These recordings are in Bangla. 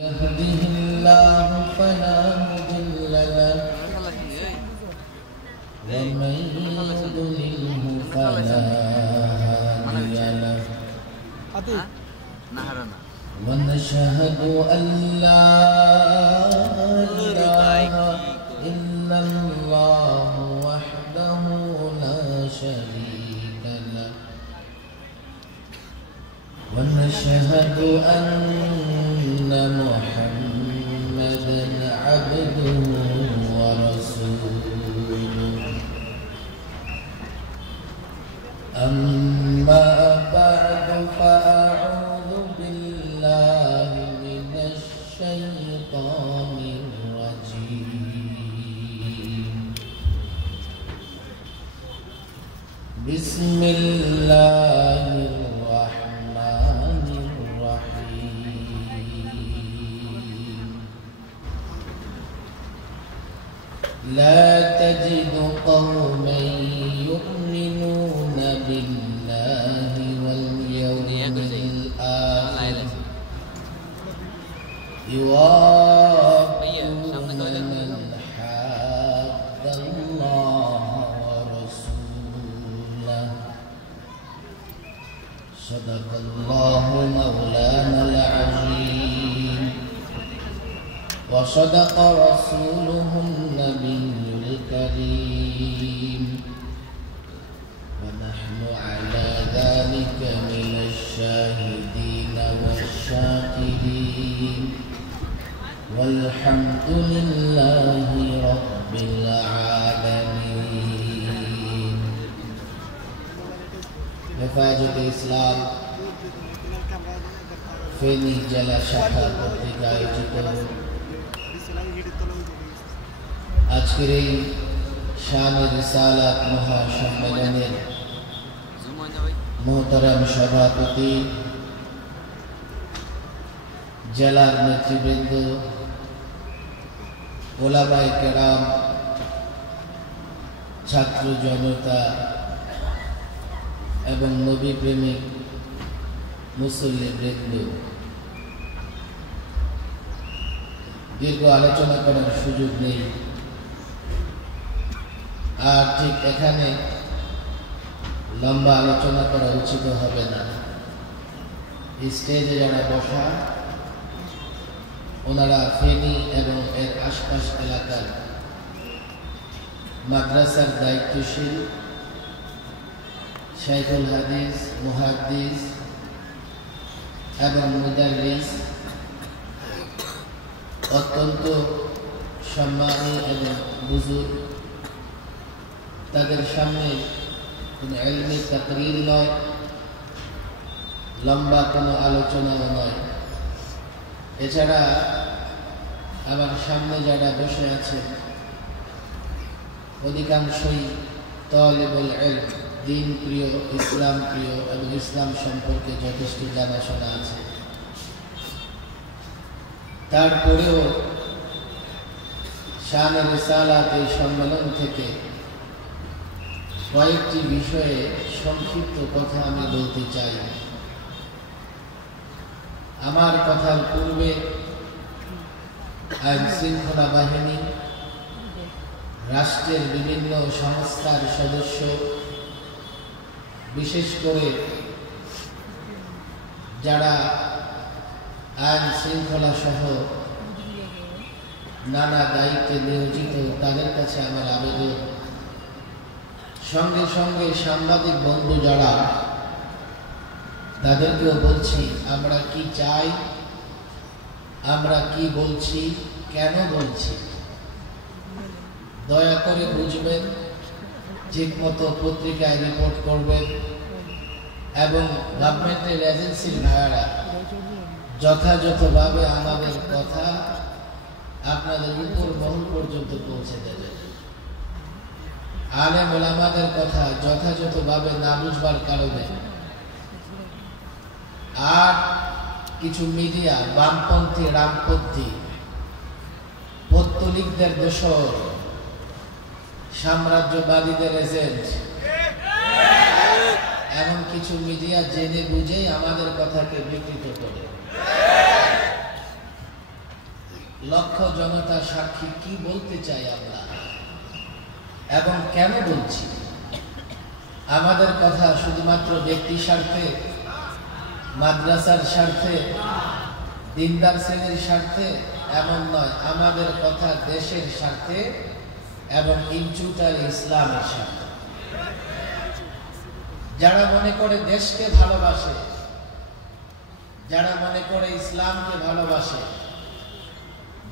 يهده الله فلا مضل له ومن يضلله فلا هادي له ونشهد أن لا إله إلا الله وحده لا شريك له ونشهد أن محمدا عبده ورسوله أما بعد فأعوذ بالله من الشيطان الرجيم بسم الله الرحمن الرحيم لا تجد قوما يؤمنون بالله واليوم الآخر يوافقون من حاد الله ورسوله صدق الله مولانا العظيم وصدق رسوله النبي الكريم ونحن على ذلك من الشاهدين والشاكرين والحمد لله رب العالمين. হেফাজত ইসলাম ফেনী জেলা শাখা কর্তৃক আয়োজিত আজকের এই শানে রিসালাত মহাসম্মেলনের মোহতারাম সভাপতি, জেলার নেতৃবৃন্দ, ওলামায়ে কেরাম, ছাত্র জনতা এবং নবী প্রেমিক মুসল্লিবৃন্দ, দীর্ঘ আলোচনা করার সুযোগ নেই। আর ঠিক এখানে লম্বা আলোচনা করা উচিত হবে না। স্টেজে যারা বসা ওনারা ফেনী এবং এর আশপাশ এলাকার মাদ্রাসার দায়িত্বশীল শাইখুল হাদিস, মুহাদ্দিস এবং মুদাররিস, অত্যন্ত সম্মানী এবং বুজুর্গ। তাদের সামনে কোনো ইলমি তাকরীর নয়, লম্বা কোনো আলোচনাও নয়। এছাড়া আমার সামনে যারা বসে আছেন অধিকাংশই তালিবুল ইলম, দিন প্রিয়, ইসলাম প্রিয় এবং ইসলাম সম্পর্কে যথেষ্ট জানাশোনা আছে। তারপরেও শানে রিসালাত এই সম্মেলন থেকে কয়েকটি বিষয়ে সংক্ষিপ্ত কথা আমি বলতে চাই। আমার কথার পূর্বে আইন শৃঙ্খলা বাহিনী, রাষ্ট্রের বিভিন্ন সংস্থার সদস্য, বিশেষ করে যারা আইন শৃঙ্খলা সহ নানা দায়িত্বে নিয়োজিত, তাদের কাছে আমার আবেদন, সঙ্গে সঙ্গে সাংবাদিক বন্ধু যারা, তাদেরকেও বলছি, আমরা কি চাই, আমরা কি বলছি, কেন বলছি, দয়া করে বুঝবেন, ঠিক মতো পত্রিকায় রিপোর্ট করবেন এবং গভর্নমেন্টের এজেন্সির ভাইয়েরা যথাযথভাবে আমাদের কথা আপনাদের উপর মহল পর্যন্ত পৌঁছে দেবেন। আলেম ওলামাদের কথা যথাযথভাবে না বুঝবার কারণে আর কিছু মিডিয়া, বামপন্থী, রামপন্থী, পৌত্তলিকদের দোসর, সাম্রাজ্যবাদীদের এজেন্ট, এমন কিছু মিডিয়া জেনে বুঝেই আমাদের কথাকে বিকৃত করে। লক্ষ জনতা সাক্ষী কি বলতে চাই আমরা এবং কেন বলছি। আমাদের কথা শুধুমাত্র ব্যক্তি স্বার্থে, মাদ্রাসার স্বার্থে, দিনদার শ্রেণীর স্বার্থে এমন নয়। আমাদের কথা দেশের স্বার্থে এবং ইনস্টিটিউট ইসলামের স্বার্থে। যারা মনে করে দেশকে ভালোবাসে, যারা মনে করে ইসলামকে ভালোবাসে,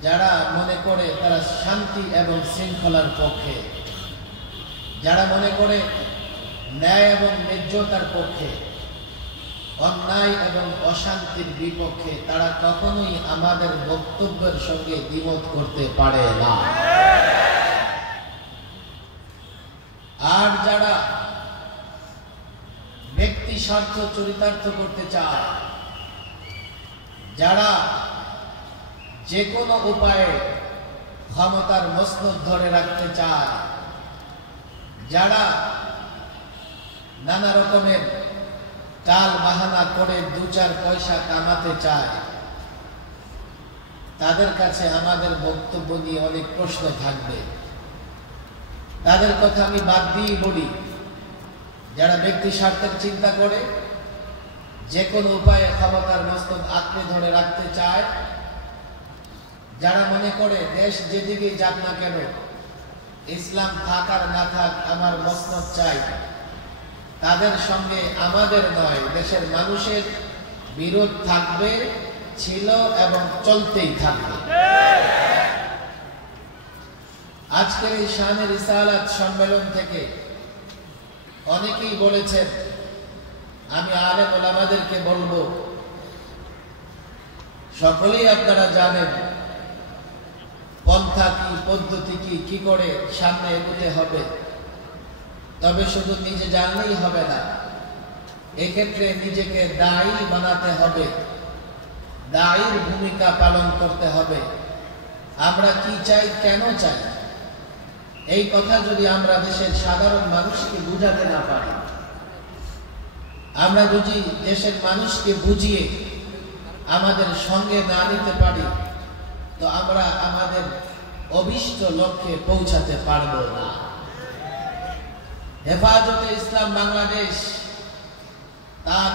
যারা মনে করে তারা শান্তি এবং শৃঙ্খলার পক্ষে, যারা মনে করে ন্যায় এবং ন্যায্যতার পক্ষে, অন্যায় এবং অশান্তির বিপক্ষে, তারা কখনোই আমাদের বক্তব্যের সঙ্গে দ্বিমত করতে পারে না। আর যারা ব্যক্তি স্বার্থ চরিতার্থ করতে চায়, যারা যে কোনো উপায়ে ক্ষমতার মসনদ ধরে রাখতে চায়, যারা নানা রকমের টাল বাহানা করে দু চার পয়সা কামাতে চায়, তাদের কাছে আমাদের বক্তব্য নিয়ে অনেক প্রশ্ন থাকবে। তাদের কথা আমি বাদ দিয়ে বলি। যারা ব্যক্তি স্বার্থের চিন্তা করে, যে কোনো উপায়ে ক্ষমতার মসনদ আঁকড়ে ধরে রাখতে চায়, যারা মনে করে দেশ যেদিকে যাক না কেন ইসলাম থাক আর না থাক আমার মসনদ চাই, তাদের সঙ্গে আমাদের নয় দেশের মানুষের বিরোধ থাকবে, ছিল এবং চলতেই থাকবে। আজকের এই শানে রিসালাত সম্মেলন থেকে অনেকেই বলেছেন, আমি আলেম ওলামাদেরকে বলবো, সকলেই আপনারা জানেন পন্থা কি, পদ্ধতি কি, কি করে সামনে এগোতে হবে। তবে শুধু নিজে জানলেই হবে না, এক্ষেত্রে নিজেকে দায়ী বানাতে হবে, দায়ীর ভূমিকা পালন করতে হবে। আমরা কি চাই, কেন চাই, এই কথা যদি আমরা দেশের সাধারণ মানুষকে বুঝাতে না পারি, আমরা যদি দেশের মানুষকে বুঝিয়ে আমাদের সঙ্গে না নিতে পারি, তো আমরা আমাদের অভিষ্ট লক্ষ্যে পৌঁছাতে পারব না। হেফাজতে ইসলাম বাংলাদেশ তার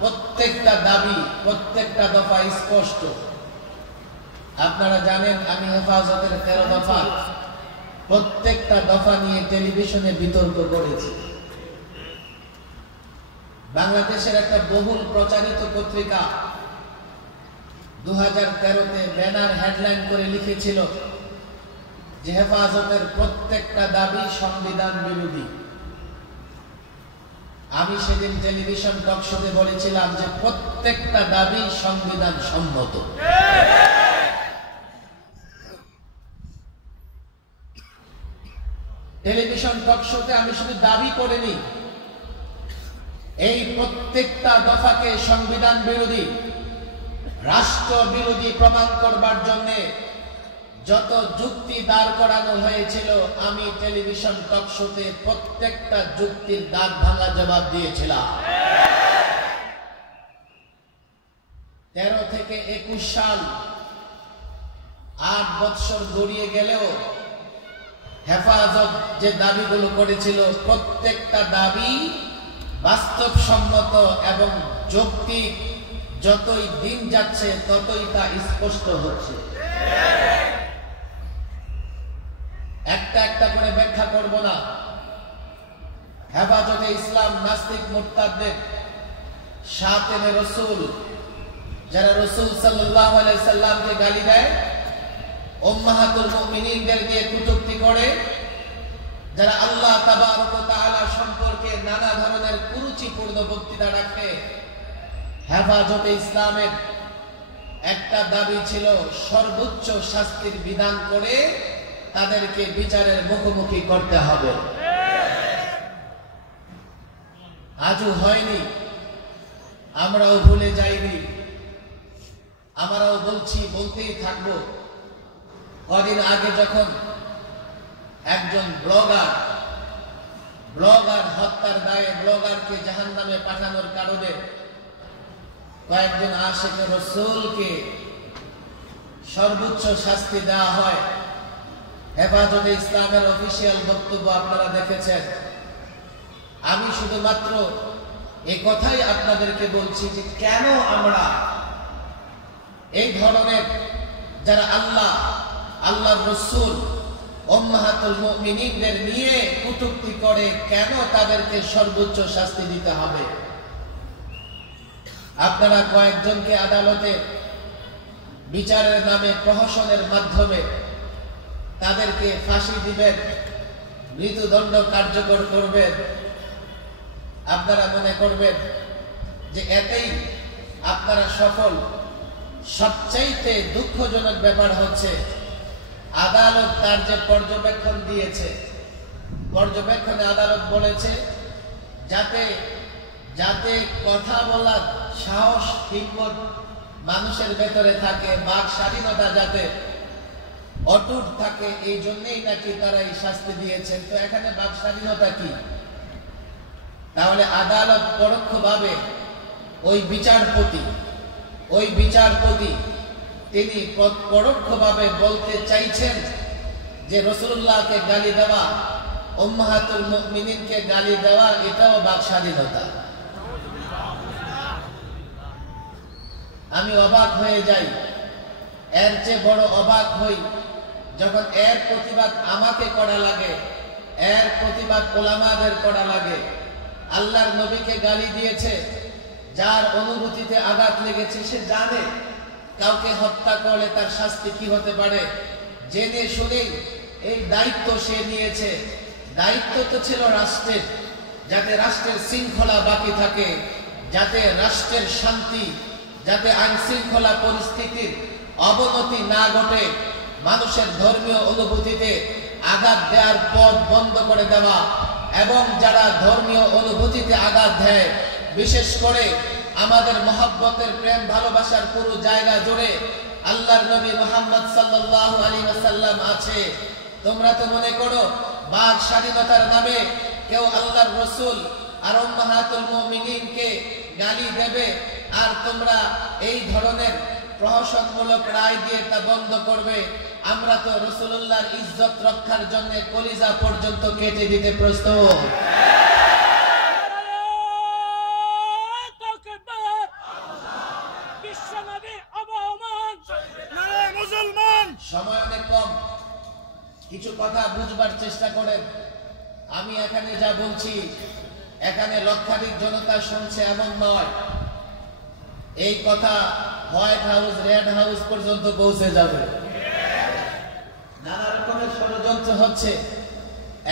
প্রত্যেকটা দাবি, প্রত্যেকটা দফা স্পষ্ট। আপনারা জানেন আমি হেফাজতের 13 দফা প্রত্যেকটা দফা নিয়ে টেলিভিশনে বিতর্ক করেছি। বাংলাদেশের একটা বহুল প্রচারিত পত্রিকা 2013-তে ব্যানার হেডলাইন করে লিখেছিল যে হেফাজতের প্রত্যেকটা দাবি সংবিধান বিরোধী। আমি সেদিন টেলিভিশন টক শোতে বলেছিলাম যে প্রত্যেকটা দাবি সংবিধান সম্মত। টেলিভিশন টক শোতে আমি শুধু দাবি করিনি, এই প্রত্যেকটা দফাকে সংবিধান বিরোধী, রাষ্ট্র বিরোধী প্রমাণ করবার জন্য যত যুক্তি দাঁড় করানো হয়েছিল, আমি টেলিভিশন টক শোতে প্রত্যেকটা যুক্তির দাঁত ভাঙা জবাব দিয়েছিলাম। 13 থেকে 21 সাল 8 বছর গড়িয়ে গেলেও হেফাজত যে দাবিগুলো করেছিল, প্রত্যেকটা দাবি বাস্তবসম্মত এবং যৌক্তিক। যতই দিন যাচ্ছে ততই তা স্পষ্ট হচ্ছে। একটা একটা করে ব্যাখ্যা করব না। হেফাজতে ইসলাম নাস্তিক মুরতাদদের শাতিমে রাসূল, যারা রাসূল সাল্লাল্লাহু আলাইহি সাল্লামকে গালি দেয়, উম্মাহাতুল মুমিনিনদের দিয়ে কটূক্তি করে, যারা আল্লাহ তাবারক ওয়া তাআলা সম্পর্কে নানা ধরনের কুরুচিপূর্ণ বক্তৃতা রাখে, হেফাজতে ইসলামের একটা দাবি ছিল সর্বোচ্চ শাস্তির বিধান করে তাদেরকে বিচারের মুখোমুখি করতে হবে। আজও হয়নি, আমরাও ভুলে যাইনি, আমরাও বলছি, বলতেই থাকবো। কদিন আগে যখন একজন ব্লগার হত্যার দায়ে ব্লগারকে জাহান্নামে পাঠানোর কারণে কয়েকজন আশিকে রাসূলকে সর্বোচ্চ শাস্তি দেওয়া হয়। হেফাজতে ইসলামের অফিসিয়াল বক্তব্য আপনারা দেখেছেন। আমি শুধুমাত্র এই কথাই আপনাদেরকে বলছি যে কেন আমরা এই ধরনের যারা আল্লাহর রাসূল উম্মাহাতুল মুমিনিনদের নিয়ে কটূক্তি করে, কেন তাদেরকে সর্বোচ্চ শাস্তি দিতে হবে? আপনারা কয়েকজনকে আদালতে বিচারের নামে প্রহসনের মাধ্যমে তাদেরকে ফাঁসি দিবেন, মৃত্যুদণ্ড কার্যকর করবেন। আপনারা মনে করবেন যে এতেই আপনারা সফল। সবচাইতে দুঃখজনক ব্যাপার হচ্ছে আদালত তার যে পর্যবেক্ষণ দিয়েছে, পর্যবেক্ষণে আদালত বলেছে যাতে যাতে কথা বলার সাহস হিম্মত মানুষের ভেতরে থাকে, বাক স্বাধীনতা যাতে অটুট থাকে, এই জন্যই নাকি তারা এই শাস্তি দিয়েছেন। তো এখানে বাক স্বাধীনতা কি? তাহলে আদালত পরোক্ষভাবে ওই বিচারপতি তিনি পরোক্ষভাবে বলতে চাইছেন যে রাসূলুল্লাহকে গালি দেওয়া, উম্মাহাতুল মুমিনিনকে গালি দেওয়া, এটাও বাক স্বাধীনতা। আমি অবাক হয়ে যাই, এর চেয়ে বড় অবাক হই যখন এর প্রতিবাদ আমাকে করা লাগে, এর প্রতিবাদ ওলামাদের করা লাগে। আল্লাহর নবীকে গালি দিয়েছে, যার অনুভূতিতে আঘাত লেগেছে, সে জানে কাউকে হত্যা করলে তার শাস্তি কি হতে পারে, জেনে শুনেই এই দায়িত্ব সে নিয়েছে। দায়িত্ব তো ছিল রাষ্ট্রের, যাতে রাষ্ট্রের শৃঙ্খলা বাকি থাকে, যাতে রাষ্ট্রের শান্তি, যাতে আইন শৃঙ্খলা পরিস্থিতির অবনতি না ঘটে, মানুষের ধর্মীয় অনুভূতিতে আঘাত দেওয়ার পথ বন্ধ করে দেওয়া। এবং যারা ধর্মীয় অনুভূতিতে আঘাত দেয়, বিশেষ করে আমাদের মহব্বতের প্রেম ভালোবাসার পুরো জায়গা জুড়ে আল্লাহর নবী মুহাম্মদ সাল্লাল্লাহু আলাইহি ওয়াসাল্লাম আছে। তোমরা তো মনে করো বাক স্বাধীনতার নামে কেউ আল্লাহর রাসূল আর উম্মাহাতুল মুমিনিনকে গালি দেবে, আর তোমরা এই ধরনের প্রহসনমূলক রায় দিয়ে তা বন্ধ করবে। আমরা তো রাসূলুল্লাহর ইজ্জত রক্ষার জন্য কলিজা পর্যন্ত কেটে দিতে প্রস্তুত। সময় অনেক কম, কিছু কথা বুঝবার চেষ্টা করেন। আমি এখানে যা বলছি এখানে লক্ষাধিক জনতা শুনছে এমন নয়। এই কথা হোয়াইট হাউস, রেড হাউস পর্যন্ত পৌঁছে যাবে। নানা রকমের ষড়যন্ত্র হচ্ছে।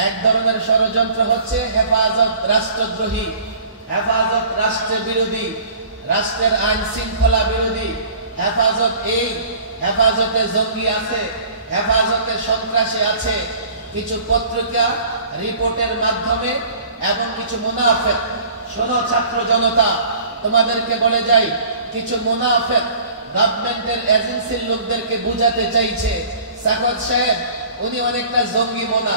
এক ধরনের ষড়যন্ত্র হচ্ছে হেফাজত রাষ্ট্রদ্রোহী, হেফাজত রাষ্ট্র বিরোধী, রাষ্ট্রের আইন শৃঙ্খলা বিরোধী, হেফাজতে জঙ্গি আছে, হেফাজতে সন্ত্রাসী আছে। কিছু পত্রিকা রিপোর্টের মাধ্যমে এবং কিছু মুনাফেক, শোনো ছাত্র জনতা, তোমাদেরকে বলে যাই, কিছু মুনাফেক গভর্নমেন্টের এজেন্সির লোকদেরকে বুঝাতে চাইছে সাকত সাহেব উনি অনেকটা জঙ্গি মোনা,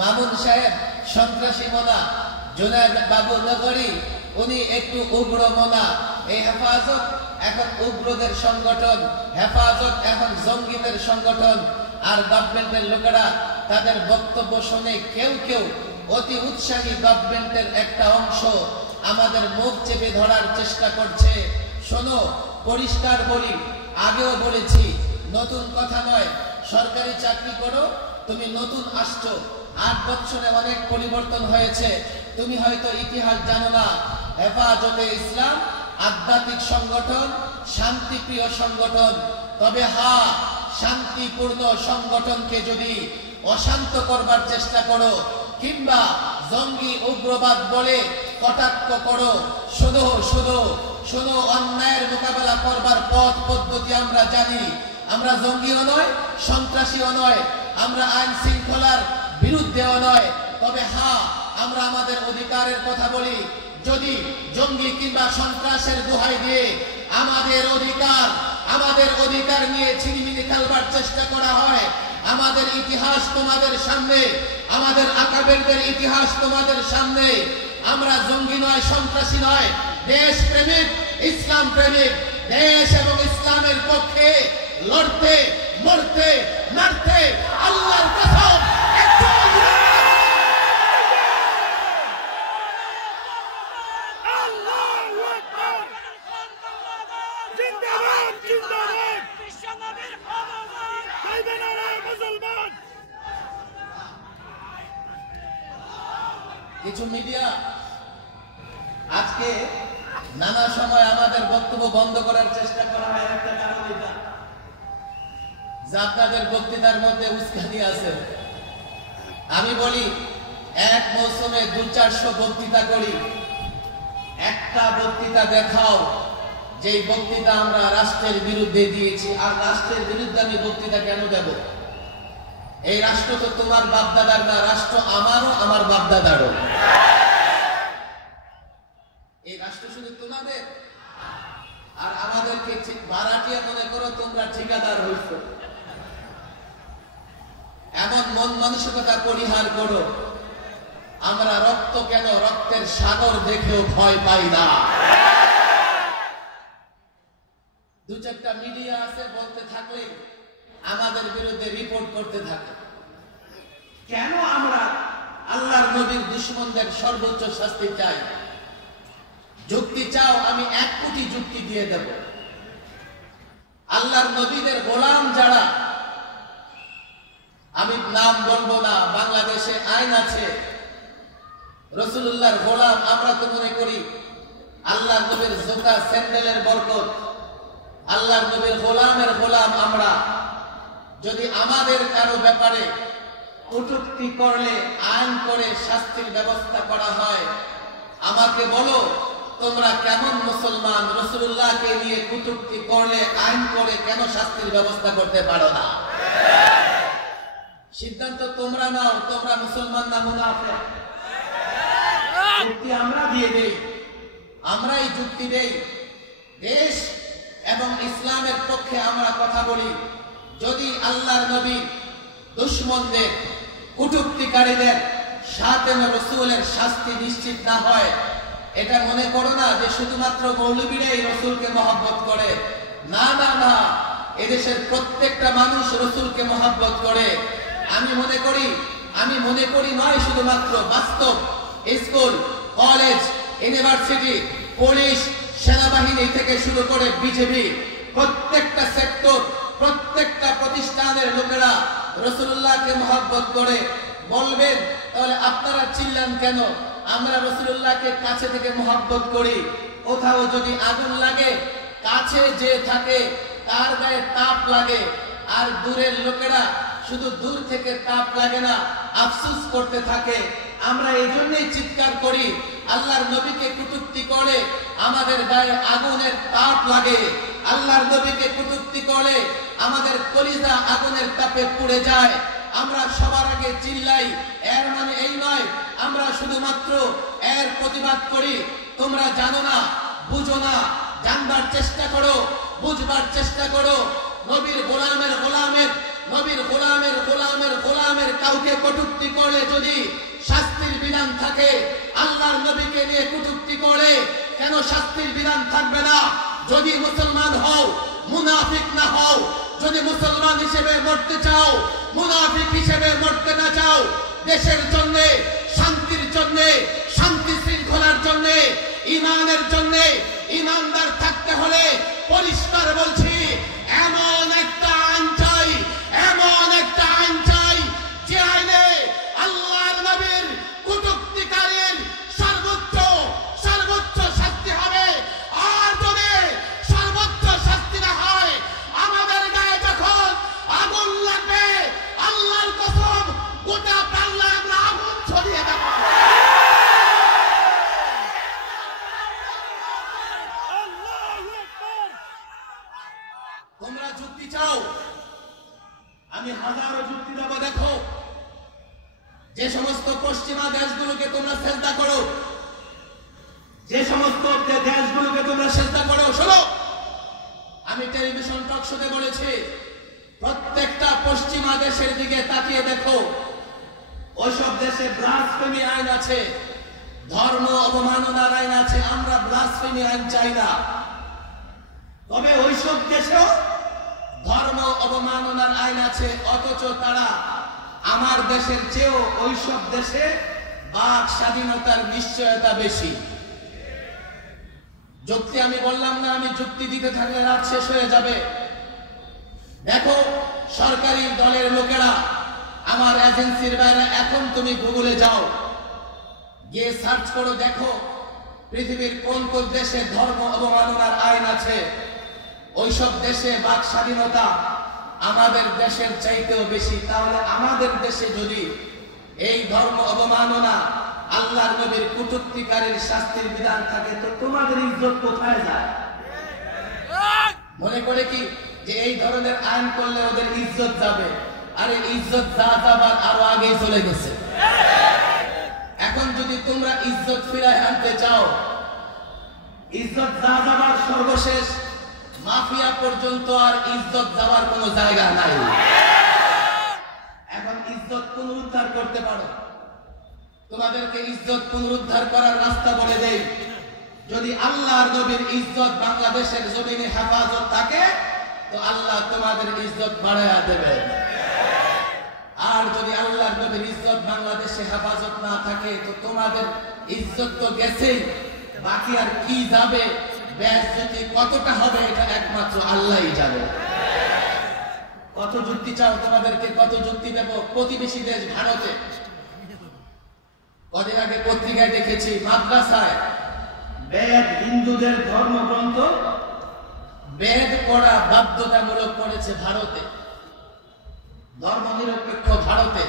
মামুন সাহেব সন্ত্রাসী মোনা, জুনায়েদ বাবু নগরী উনি একটু উগ্র মোনা। এই হেফাজত এখন উগ্রদের সংগঠন, হেফাজত এখন জঙ্গিদের সংগঠন। আর গভর্নমেন্টের লোকেরা তাদের বক্তব্য শুনে কেউ কেউ অতি উৎসাহী গভর্নমেন্টের একটা অংশ আমাদের মুখ চেপে ধরার চেষ্টা করছে। শোনো, পরিষ্কার বলি, আগেও বলেছি, নতুন কথা নয়। সরকারি চাকরি করো, তুমি নতুন আসছো, 8 বছরে অনেক পরিবর্তন হয়েছে, তুমি হয়তো ইতিহাস জানো না। হেফাজতে ইসলাম আধ্যাত্মিক সংগঠন, শান্তিপ্রিয় সংগঠন। তবে হ্যাঁ, শান্তিপূর্ণ সংগঠনকে যদি অশান্ত করবার চেষ্টা করো কিংবা জঙ্গি উগ্রবাদ বলে কটাক্ষ করো, শুধু অন্যায়ের মোকাবেলা করবার পথ পদ্ধতি আমরা জানি। আমরা জঙ্গিও নয়, সন্ত্রাসীও নয়, আমরা আইন শৃঙ্খলার বিরুদ্ধেও নয়। তবে হ্যাঁ, আমরা আমাদের অধিকারের কথা বলি। যদি জঙ্গি কিংবা সন্ত্রাসের দোহাই দিয়ে আমাদের অধিকার নিয়ে ছিনিমিনি খেলবার চেষ্টা করা হয়, আমাদের ইতিহাস তোমাদের সামনে, আমাদের আকাবেরদের ইতিহাস তোমাদের সামনে। আমরা জঙ্গি নয়, সন্ত্রাসী নয়, দেশ প্রেমিক, ইসলাম প্রেমিক, দেশ এবং ইসলামের পক্ষে লড়তে মরতে মারতে আল্লাহর কসম কিছু মিডিয়া আজকে নানা সময় আমাদের বক্তব্য বন্ধ করার চেষ্টা করা হয় একটা কারণ এটা যে আপনাদের বক্তৃতার মধ্যে উস্কানি আছে। আমি বলি এক মৌসুমে 200-400 বক্তৃতা করি, একটা বক্তৃতা দেখাও যেই বক্তৃতা আমরা রাষ্ট্রের বিরুদ্ধে দিয়েছি। আর রাষ্ট্রের বিরুদ্ধে আমি বক্তৃতা কেন দেব? এই রাষ্ট্র তো তোমার বাপদাদার না, রাষ্ট্র আমারও, আমার বাপদাদারও। এই রাষ্ট্র শুধু তোমাদের আর আমাদেরকে ভাড়াটিয়া মনে করো, তোমরা ঠিকাদার হইছ। এমন মন মানসিকতা পরিহার করো। আমরা রক্ত কেন, রক্তের সাগর দেখেও ভয় পাই না। 2-4টা মিডিয়া আছে, বলতে থাকলে আমাদের বিরুদ্ধে রিপোর্ট করতে থাকে। কেন আমরা আল্লাহর নবীর দুশমনদের সর্বোচ্চ শাস্তি চাই? যুক্তি চাও, আমি 1 কোটি যুক্তি দিয়ে দেব। আল্লাহর নবীদের গোলাম যারা, আমি নাম বলবো না, বাংলাদেশে আইন আছে, রাসূলুল্লাহর গোলাম আমরা তো মনে করি আল্লাহর নবীর জুতা স্যান্ডেলের বরকত, আল্লাহর নবীর গোলামের গোলাম আমরা। যদি আমাদের কারো ব্যাপারে কটূক্তি করলে আইন করে শাস্তির ব্যবস্থা করা হয়, আমাকে বলো তোমরা কেমন মুসলমান? রাসূলুল্লাহকে নিয়ে কটূক্তি করলে আইন করে কেন শাস্তির ব্যবস্থা করতে পারো না? সিদ্ধান্ত তোমরা নাও, তোমরা মুসলমান না মুনাফিক? যুক্তি আমরা দিয়ে দেই, আমরাই যুক্তি দেই। দেশ এবং ইসলামের পক্ষে আমরা কথা বলি। যদি আল্লাহর নবী দুশমনদের, কটূক্তিকারীদের সাথে রাসূলের শাস্তি নিশ্চিত না হয়, এটা মনে করো না যে শুধুমাত্র মৌলবীরাই রাসূলকে মহব্বত করে। না না না, এদেশের প্রত্যেকটা মানুষ রাসূলকে মহব্বত করে। আমি মনে করি নয়, শুধুমাত্র বাস্তব স্কুল, কলেজ, ইউনিভার্সিটি, পুলিশ, সেনাবাহিনী থেকে শুরু করে বিজেপি, প্রত্যেকটা সেক্টর, প্রত্যেকটা প্রতিষ্ঠানের লোকেরা রাসূলুল্লাহকে মহব্বত করে। বলবেন তাহলে আপনারা চিল্লান কেন? আমরা রাসূলুল্লাহকে কাছে থেকে মহব্বত করি। কোথাও যদি আগুন লাগে, কাছে যে থাকে তার গায়ে তাপ লাগে, আর দূরের লোকেরা শুধু দূর থেকে তাপ লাগে না, আফসোস করতে থাকে। আমরা এই জন্যই চিৎকার করি, আল্লাহর নবীকে কটূক্তি করে আমাদের গায়ে আগুনের তাপ লাগে। আল্লাহর নবীকে কটূক্তি করে আমাদের কলিজা আগুনের তাপে পুড়ে যায়। আমরা সবার আগে চিল্লাই, এর মানে এই নয় আমরা শুধুমাত্র এর প্রতিবাদ করি। তোমরা জানো না, বুঝো না, জানবার চেষ্টা করো, বুঝবার চেষ্টা করো। নবীর গোলামের কাউকে কটূক্তি করলে যদি শাস্তির বিধান থাকে, আল্লাহর নবীকে নিয়ে কটূক্তি করে কেন শাস্তির বিধান থাকবে না? যদি মুসলমান হও, মুনাফিক না হও। যদি মুসলমান হিসেবে মরতে চাও, মুনাফিক হিসেবে মরতে না চাও, দেশের জন্য, শান্তির জন্য, শান্তি শৃঙ্খলার জন্য, ইমানের জন্য ইমানদার থাকতে হলে পরিষ্কার বলছি, এমন একটা আইন চাই, এমন একটা আইন চাই যে আইনে আল্লাহর নবীর কটূক্তিকারীর সর্বোচ্চ শাস্তি হবে। আর যদি সর্বোচ্চ শাস্তি না হয়, আমাদের গায়ে যখন আগুন লাগবে, আল্লাহর কসম গোটা বাংলায় আমরা আগুন ছড়িয়ে দেব। তোমরা যুক্তি চাও, আমি হাজারো যুক্তি দেব। দেখো, যে সমস্ত পশ্চিমা দেশগুলোকে তোমরা সেজদা করো, যে সমস্ত দেশগুলোকে তোমরা সেজদা করো, শোনো, আমি টেলিভিশন টক শোতে বলেছি, প্রত্যেকটা পশ্চিমা দেশের দিকে তাকিয়ে দেখো, ওইসব দেশে ব্লাসফেমি আইন আছে, ধর্ম অবমাননার আইন আছে। আমরা ব্লাসফেমি আইন চাই না। তবে ওইসব দেশেও ধর্ম অবমাননার আইন আছে, অথচ তারা আমার দেশের চেয়েও ওইসব দেশে বাক স্বাধীনতার নিশ্চয়তা বেশি। যুক্তি আমি বললাম না, আমি যুক্তি দিতে থাকলে রাত শেষ হয়ে যাবে। দেখো সরকারি দলের লোকেরা, আমার এজেন্সির বাইরে, এখন তুমি গুগলে যাও, গিয়ে সার্চ করো, দেখো পৃথিবীর কোন কোন দেশে ধর্ম অবমাননার আইন আছে। ওইসব দেশে বাক স্বাধীনতা আমাদের দেশের চাইতেও বেশি। তাহলে আমাদের দেশে যদি এই ধর্ম অবমাননা, আল্লাহর নবীর কটূক্তিকারীর শাস্তির বিধান থাকে, তো তোমাদের ইজ্জত কোথায় যায়? মনে করে কি যে এই ধরনের আইন করলে ওদের ইজ্জত যাবে? আরে ইজ্জত যা যাবার আরো আগেই চলে গেছে। এখন যদি তোমরা ইজ্জত ফিরায় আনতে চাও, ইজ্জত যা যাবার সর্বশেষ মাফিয়া পর্যন্ত আর ইজ্জত যাওয়ার কোনো জায়গা নাই। এখন ইজ্জত পুনরুদ্ধার করতে পারো। তোমাদেরকে ইজ্জত পুনরুদ্ধার করার রাস্তা বলে দেই। যদি আল্লাহর নবীর ইজ্জত বাংলাদেশের জমিনে হেফাজত থাকে, তো আল্লাহ তোমাদের ইজ্জত বাড়ায়া দেবেন। আর যদি আল্লাহর নবীর ইজ্জত বাংলাদেশে হেফাজত না থাকে, তো তোমাদের ইজ্জত তো গেছেই, বাকি আর কি যাবে, বেইজ্জতি কতটা হবে, এটা একমাত্র আল্লাহই জানে। কত যুক্তি চাও? তোমাদেরকে কত যুক্তি দেব? প্রতিবেশী দেশ ভারতে কদিন আগে পত্রিকায় দেখেছি, মাদ্রাসায় বেদ, হিন্দুদের ধর্মগ্রন্থ, বেদ পড়া বাধ্যতামূলক করেছে ভারতে, ধর্মনিরপেক্ষ ভারতে।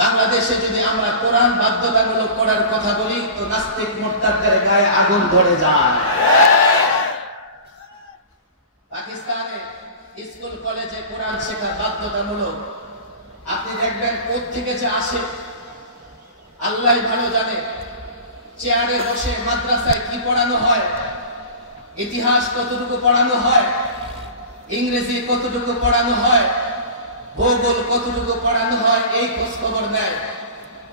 বাংলাদেশে যদি আমরা কোরআন বাধ্যতামূলক করার কথা বলি, তো নাস্তিক মোর্তাদের গায়ে আগুন ধরে যায়। পাকিস্তানে স্কুল কলেজে কোরআন শেখা বাধ্যতামূলক। আপনি দেখবেন কোত্থেকে যে আসে আল্লাহ ভালো জানে। চেয়ারে বসে মাদ্রাসায় কি পড়ানো হয়, ইতিহাস কতটুকু পড়ানো হয়, ইংরেজি কতটুকু পড়ানো হয়, ভূগোল কতটুকু পড়ানো হয়, এই খোঁজ খবর নেয়।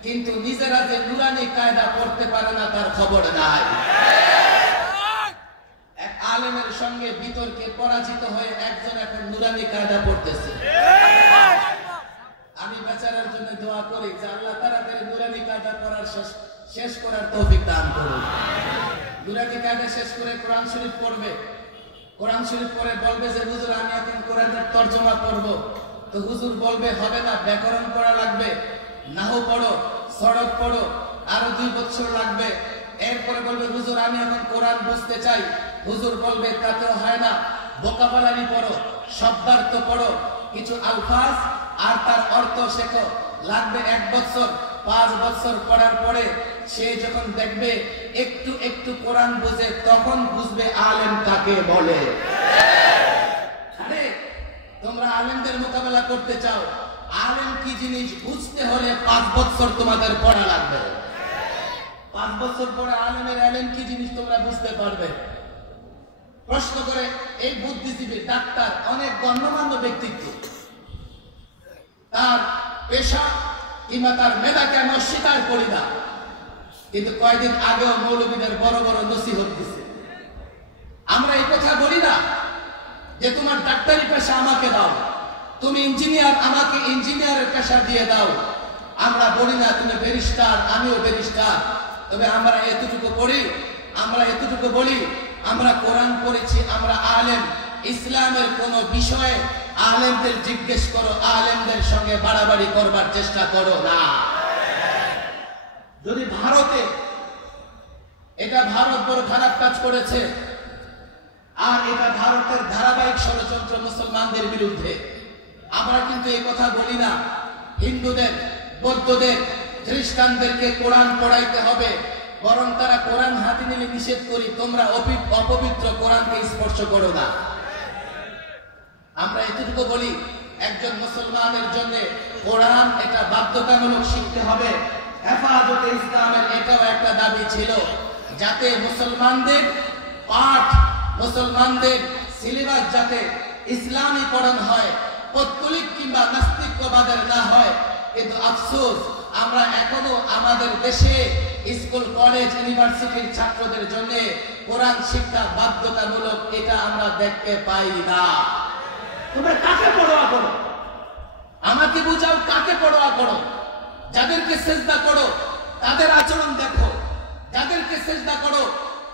কিন্তু নিজেরা যে নুরানি কায়দা পড়তে পারে না, তার খবর নাই। এক আলেমের সঙ্গে বিতর্কে পরাজিত হয়ে একজন এখন নুরানি কায়দা পড়তেছে। আমি বেচারার জন্য দোয়া করি যে আল্লাহ তাড়াতাড়ি নুরানি কায়দা পড়ার শেষ করার তৌফিক দান করুন। নুরানি কায়দা শেষ করে কোরআন শরীফ পড়বে। কোরআন শরীফ পড়ে বলবে যে হুজুর আমি এখন কোরআনের তর্জমা পড়ব। তো হুজুর বলবে হবে না, ব্যাকরণ পড়া লাগবে, নাহু পড়ো, সড়ক পড়ো, আরো 2 বছর লাগবে। এরপরে বলবে হুজুর আমি এখন কোরআন বুঝতে চাই। হুজুর বলবে তাতেও হয় না, ভোকাবুলারি পড়ো, শব্দার্থ পড়ো, কিছু আলফাজ আর তার অর্থ শেখো। লাগবে 1 বছর। 5 বছর পড়ার পরে সে যখন দেখবে একটু একটু কোরআন বুঝে, তখন বুঝবে আলেম কাকে বলে। আরে তোমরা আলেমদের মোকাবেলা করতে চাও, আলেম কি জিনিস বুঝতে হলে 5 বছর তোমাদের পড়া লাগবে। 5 বছর পরে আলেমের আলেম কি জিনিস তোমরা বুঝতে পারবে। প্রশ্ন করে এই বুদ্ধিজীবী, ডাক্তার, অনেক গণ্যমান্য ব্যক্তিত্ব, তার পেশা কিংবা তার মেধাকে আমি অস্বীকার করি না, কিন্তু কয়েকদিন আগেও মৌলবীদের বড় বড় নসিহত দিছে। আমরা এই কথা বলি না যে তোমার ডাক্তারি পেশা আমাকে দাও, তুমি ইঞ্জিনিয়ার, আমাকে ইঞ্জিনিয়ারের পেশা দিয়ে দাও। আমরা বলি না তুমি ব্যারিস্টার, আমিও ব্যারিস্টার। তবে আমরা এতটুকু পড়ি, আমরা এতটুকু বলি, আমরা কোরআন পড়েছি, আমরা আলেম। ইসলামের কোন বিষয়ে আলেমদের জিজ্ঞেস করো, আলেমদের সঙ্গে বাড়াবাড়ি করবার চেষ্টা করো না। যদি ভারতে, এটা ভারত বড় খারাপ কাজ করেছে, আর এটা ভারতের ধারাবাহিক ষড়যন্ত্র মুসলমানদের বিরুদ্ধে। আমরা কিন্তু এই কথা বলি না হিন্দুদের, বৌদ্ধদের, খ্রিস্টানদেরকে কোরআন পড়াইতে হবে, বরং তারা কোরআন হাতে নিলে নিষেধ করি, তোমরা অপবিত্র কোরআনকে স্পর্শ করো না। আমরা এতটুকু বলি একজন মুসলমানের জন্য কোরআন এটা বাধ্যতামূলক শিখতে হবে। হেফাজতে ইসলামের এটাও একটা দাবি ছিল, যাতে মুসলমানদের পাঠ, মুসলমানদের সিলেবাস যাতে ইসলামী পড়ান হয়, পৌত্তলিক কিংবা নাস্তিকবাদের না হয়। কিন্তু আফসোস, আমরা এখনো আমাদের দেশে স্কুল, কলেজ, ইউনিভার্সিটির ছাত্রদের জন্য কোরআন শিক্ষা বাধ্যতামূলক, এটা আমরা দেখতে পাই না। তোমরা কাকে পরোয়া করো? আমাকে বুঝাও, কাকে পরোয়া করো? যাদেরকে সেজদা করো তাদের আচরণ দেখো, যাদেরকে সেজদা করো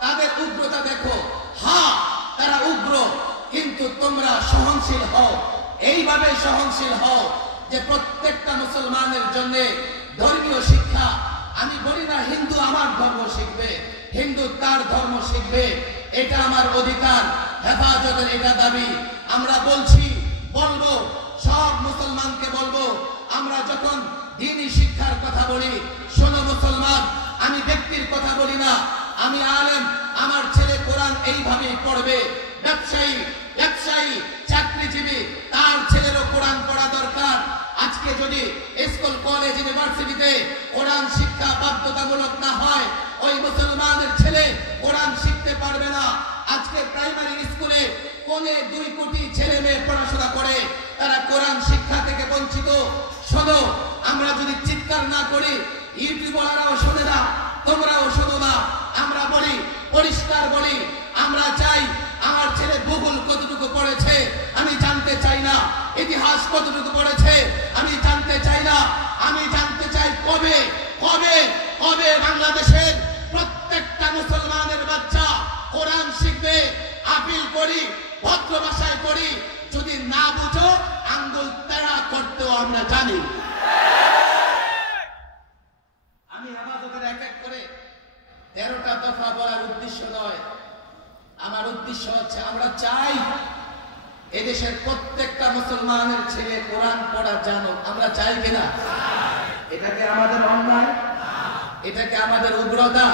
তাদের উগ্রতা দেখো। হ্যাঁ, তারা উগ্র, কিন্তু তোমরা সহনশীল হও। এইভাবে সহনশীল হও যে প্রত্যেকটা মুসলমানের জন্য ধর্মীয় শিক্ষা, আমি বলি না হিন্দু আমার ধর্ম শিখবে, হিন্দু তার ধর্ম শিখবে, এটা আমার অধিকার, হেফাজতের এটা দাবি। আমরা বলবো সব মুসলমানকে বলবো, আমরা যখন দ্বীনি শিক্ষার কথা বলি, শোনো মুসলমান, আমি ব্যক্তির কথা বলি না, আমি আলেম, আমার ছেলে কোরআন এইভাবেই পড়বে। ব্যবসায়ী চাকরিজীবী, তার ছেলেরও কোরআন পড়া দরকার। আজকে যদি স্কুল কলেজ ইউনিভার্সিটিতে কোরআন শিক্ষা বাধ্যতামূলক না হয়, ওই মুসলমানের ছেলে কোরআন শিখতে পারবে না। আজকে প্রাইমারি স্কুলে কোনে 2 কোটি ছেলে মেয়ে পড়াশোনা করে, তারা কোরআন শিক্ষা থেকে বঞ্চিত। শোনো, আমরা যদি চিৎকার না করি, ইউটিউবাররাও শোনে না, তোমরাও শোনো না। আমরা বলি, পরিষ্কার বলি, আমরা চাই আমার ছেলে ভূগোল কতটুকু পড়েছে আমি জানতে চাই না, ইতিহাস কতটুকু পড়েছে আমি জানতে চাই না। আমি জানতে চাই কবে কবে কবে বাংলাদেশের প্রত্যেকটা মুসলমানের বাচ্চা কোরআন শিখবে। আপিল করি, ভদ্র ভাষায় করি, যদি না বুঝো আঙ্গুল তেড়া করতেও আমরা জানি। আমি হেফাজতের এক এক করে 13টা দফা বলার উদ্দেশ্য নয়, আমার উদ্দেশ্য হচ্ছে আমরা চাই এদেশের প্রত্যেকটা মুসলমানের ছেলে কোরআন পড়া জানুক। আমরা চাই কিনা? এটাকে আমাদের অন্যায়, এটাকে আমাদের উগ্রতা?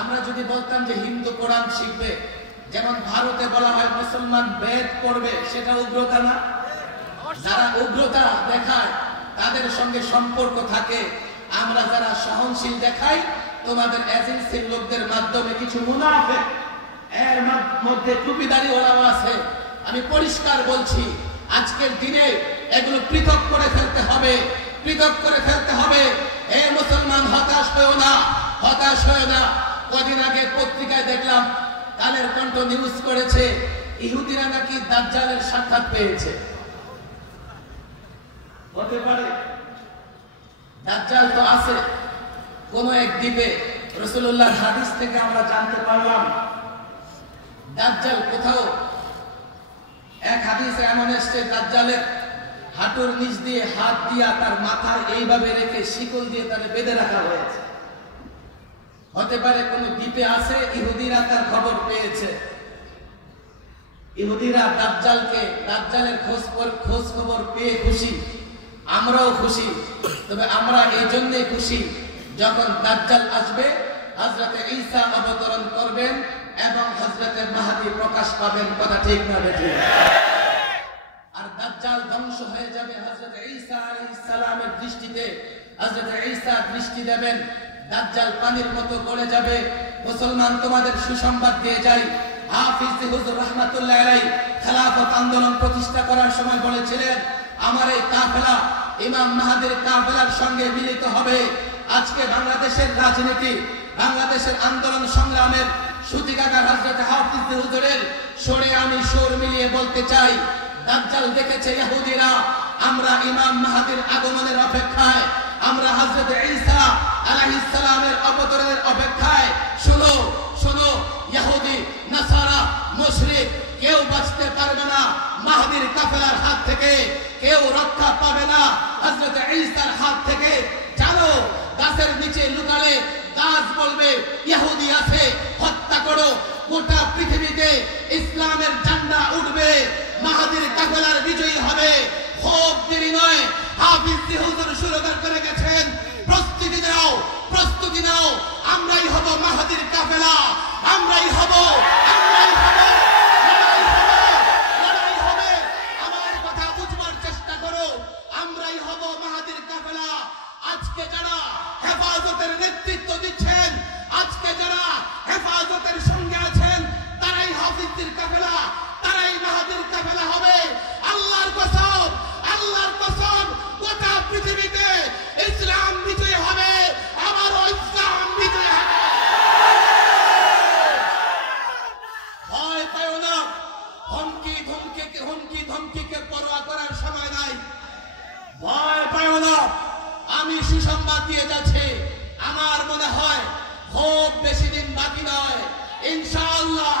আমরা যদি বলতাম যে হিন্দু কোরআন শিখবে, যেমন ভারতে বলা হয় মুসলমান বেদ পড়বে, সেটা উগ্রতা না? যারা উগ্রতা দেখায় তাদের সঙ্গে সম্পর্ক থাকে। আমরা যারা সহনশীল দেখাই, তোমাদের এজেন্সির লোকদের মাধ্যমে কিছু মুনাফিক, এর মধ্যে টুপিদারি ওরাও আছে। আমি পরিষ্কার বলছি, আজকের দিনে এগুলো পৃথক করে ফেলতে হবে, পৃথক করে ফেলতে হবে। এ মুসলমান, হতাশ হয়েও না, হতাশ হয়েও না। কদিন আগে পত্রিকায় দেখলাম, কালের কণ্ঠ নিউজ করেছে, ইহুদিরা নাকি দাজ্জালের সাক্ষাৎ পেয়েছে। হতে পারে, দাজ্জাল তো আছে কোন এক দ্বীপে। রাসূলুল্লাহর হাদিস থেকে আমরা জানতে পারলাম দাজ্জাল কোথাও। এক হাদিসে এমন এসছে, দাজ্জালের হাঁটুর নিচ দিয়ে হাত দিয়া তার মাথার এইভাবে রেখে শিকল দিয়ে তাকে বেঁধে রাখা হয়েছে। হতে পারে কোন দ্বীপে আছে, ইহুদিরা তার খবর পেয়েছে। ইহুদিরা দাজ্জালের খোঁজ খবর পেয়ে খুশি, আমরাও খুশি। তবে আমরা এই জন্যই খুশি, যখন দাজ্জাল আসবে, হযরতে ঈসা অবতরণ করবেন এবং হযরতে মাহদী প্রকাশ পাবেন। কথা ঠিক না বেঠিক? আর দাজ্জাল ধ্বংস হয়ে যাবে হযরতে ঈসা আলাইহিস সালামের দৃষ্টিতে। হযরতে ঈসা দৃষ্টি দেবেন, দাজ্জাল পানির মতো গলে যাবে। মুসলমান, তোমাদের সুসংবাদ দিয়ে যাই, হাফিজ হুজুর রাহমাতুল্লাহ আলাইহি খেলাফত আন্দোলন প্রতিষ্ঠা করার সময় বলেছিলেন, আমার এই কাফেলা ইমাম মাহদীর কাফেলার সঙ্গে মিলিত হবে। আজকে বাংলাদেশের রাজনীতি, বাংলাদেশের আন্দোলন সংগ্রামের সূতিকাগার হযরত হাফিজ হুজুরের সুরে আমি সুর মিলিয়ে বলতে চাই, দাজ্জাল দেখেছে ইহুদিরা, আমরা ইমাম মাহদীর আগমনের অপেক্ষায়, আমরা হযরত ঈসা আলাইহিস সালামের অবতরণের অপেক্ষায়। শোনো শোনো, ইহুদি, নাসারা, মুশরিক কেউ বাঁচতে পারবে না মাহদীর কাফেলার হাত থেকে, কেউ রক্ষা পাবে না হযরত ঈসার হাত থেকে। জানো, গাছের নিচে লুকালে গাছ বলবে ইহুদি আছে, হত্যা করো। গোটা পৃথিবীতে ইসলামের ঝান্ডা উঠবে, মাহদীর কাফেলার বিজয়ী হবে। খুব দেরি নয়, হাফিজ হুজুর শুরুদার করে গেছেন, প্রস্তুতি নাও, প্রস্তুতি নাও। আমরাই হব মাহদীর কাফেলা, আমরাই হব, আমরাই হব, লড়াই হবে। আমার কথা বুঝবার চেষ্টা করো, আমরাই হব মাহদীর কাফেলা। আজকে যারা হেফাজতের নেতৃত্ব দিচ্ছেন, আজকে যারা হেফাজতের সঙ্গে আছেন, তারাই হাফিজদের কাফেলা, তারাই মাহদীর কাফেলা হবে। আল্লাহর কসম, আল্লাহর কসম, গোটা পৃথিবীতে ইসলাম বিজয় হবে, আমারও ইসলাম বিজয় হবে। আমি সুসংবাদ দিয়ে যাচ্ছি, আমার মনে হয় খুব বেশি দিন বাকি নয়। ইনশাআল্লাহ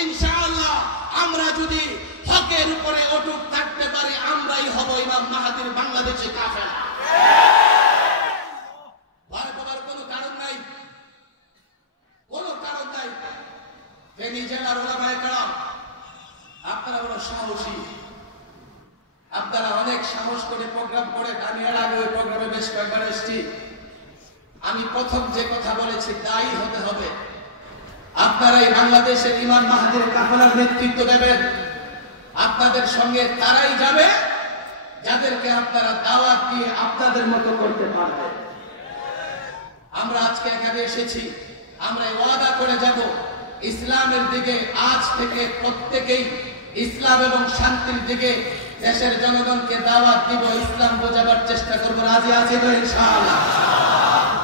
ইনশাআল্লাহ আমরা যদি হকের উপরে অটুট থাকতে পারি, আমরাই হব ইমাম মাহাদির বাংলাদেশে কাফেলা। ভয় পাবার কোনো কারণ নাই, কোনো কারণ নাই। ফেনী জেলার ওলামায়ে কেরাম আপনারা বড় সাহসী, আপনারা অনেক সাহস করে প্রোগ্রাম করে। আমি এর আগে ওই প্রোগ্রামে বেশ কয়েকবার এসেছি। আমি প্রথম যে কথা বলেছি তাই হতে হবে। আপনারাই বাংলাদেশের ইমাম মাহাদির কাফেলার নেতৃত্ব দেবেন। আপনাদের সঙ্গে তারাই যাবে যাদেরকে আপনারা দাওয়াত দিয়ে আপনাদের মতো করতে পারবেন। আমরা আজকে এখানে এসেছি, আমরা ওয়াদা করে যাব ইসলামের দিকে আজ থেকে প্রত্যেকেই ইসলাম এবং শান্তির দিকে দেশের জনগণকে দাওয়াত দিব, ইসলাম বোঝাবার চেষ্টা করব। রাজি আছি তো ইনশাআল্লাহ?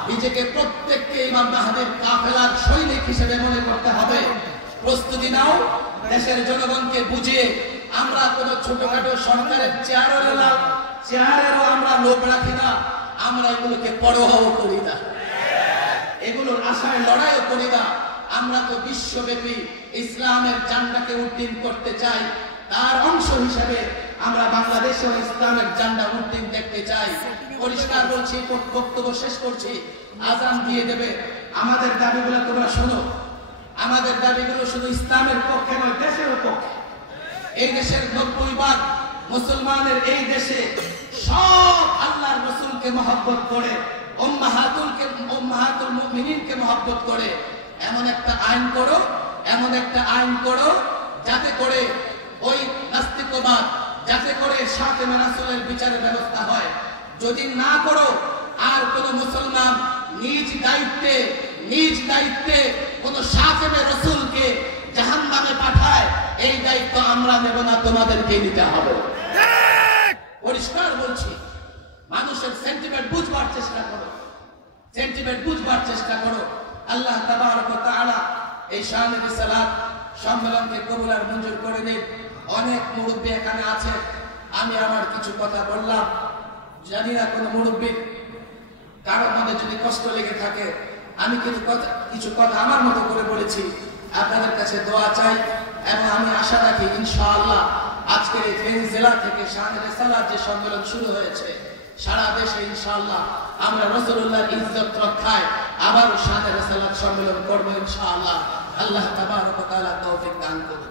নিজেকে প্রত্যেককে ইমাম মাহাদির কাফেলার সৈনিক হিসেবে মনে করতে হবে। প্রস্তুতি নাও, দেশের জনগণকে বুঝিয়ে। আমরা কোনো ছোটখাটো সরকারের চেয়ারেরও আমরা লোভ রাখি না, আমরা এগুলোকে পরোয়াও করি না, এগুলোর আশায় লড়াইও করি না। আমরা তো বিশ্বব্যাপী ইসলামের ঝান্ডাকে উড্ডীন করতে চাই, তার অংশ হিসেবে আমরা বাংলাদেশেও ইসলামের ঝান্ডা উড্ডীন দেখতে চাই। পরিষ্কার বলছি, বক্তব্য শেষ করছি, আজান দিয়ে দেবে। আমাদের দাবিগুলো তোমরা শোনো। আমাদের দাবিগুলো শুধু ইসলামের পক্ষে নয়, দেশের পক্ষে। এই দেশের 90% মুসলমানের এই দেশে সব আল্লাহর রাসূলকে মহব্বত করে, উম্মাহাতুল মুমিনিনকে মহব্বত করে। এমন একটা আইন করো, এমন একটা আইন করো যাতে করে ওই নাস্তিকবাদ, যাতে করে শাতেমে রাসূলের বিচারের ব্যবস্থা হয়। যদি না করো, আর কোন মুসলমান নিজ দায়িত্বে কোন শাতেমে রাসূলকে জাহান্নামে পাঠায়, এই দায়িত্ব আমরা নেব না, তোমাদেরকে নিতে হবে। পরিষ্কার বলছি, মানুষের সেন্টিমেন্ট বুঝবার চেষ্টা করো, সেন্টিমেন্ট বুঝবার চেষ্টা করো। আল্লাহ তাবারক ওয়া তাআলা এই শানে রিসালাত সম্মেলনকে কবুল আর মঞ্জুর করে নিন। অনেক মুরব্বী এখানে আছে, আমি আমার কিছু কথা বললাম, জানি না কোন মুরব্বী কারোর মধ্যে যদি কষ্ট লেগে থাকে। আমি কিছু কথা আমার মতো করে বলেছি, আপনাদের কাছে দোয়া চাই এবং আমি আশা রাখি ইনশাআল্লাহ আজকের এই ফেনী জেলা থেকে শানে রিসালাত যে সম্মেলন শুরু হয়েছে, সারা দেশে ইনশাআল্লাহ আমরা রাসূলুল্লাহর ইজ্জত রক্ষায় আবারও শানে রিসালাত সম্মেলন করব ইনশাআল্লাহ। আল্লাহ তাবারক ওয়া তাআলা তৌফিক দান করুন।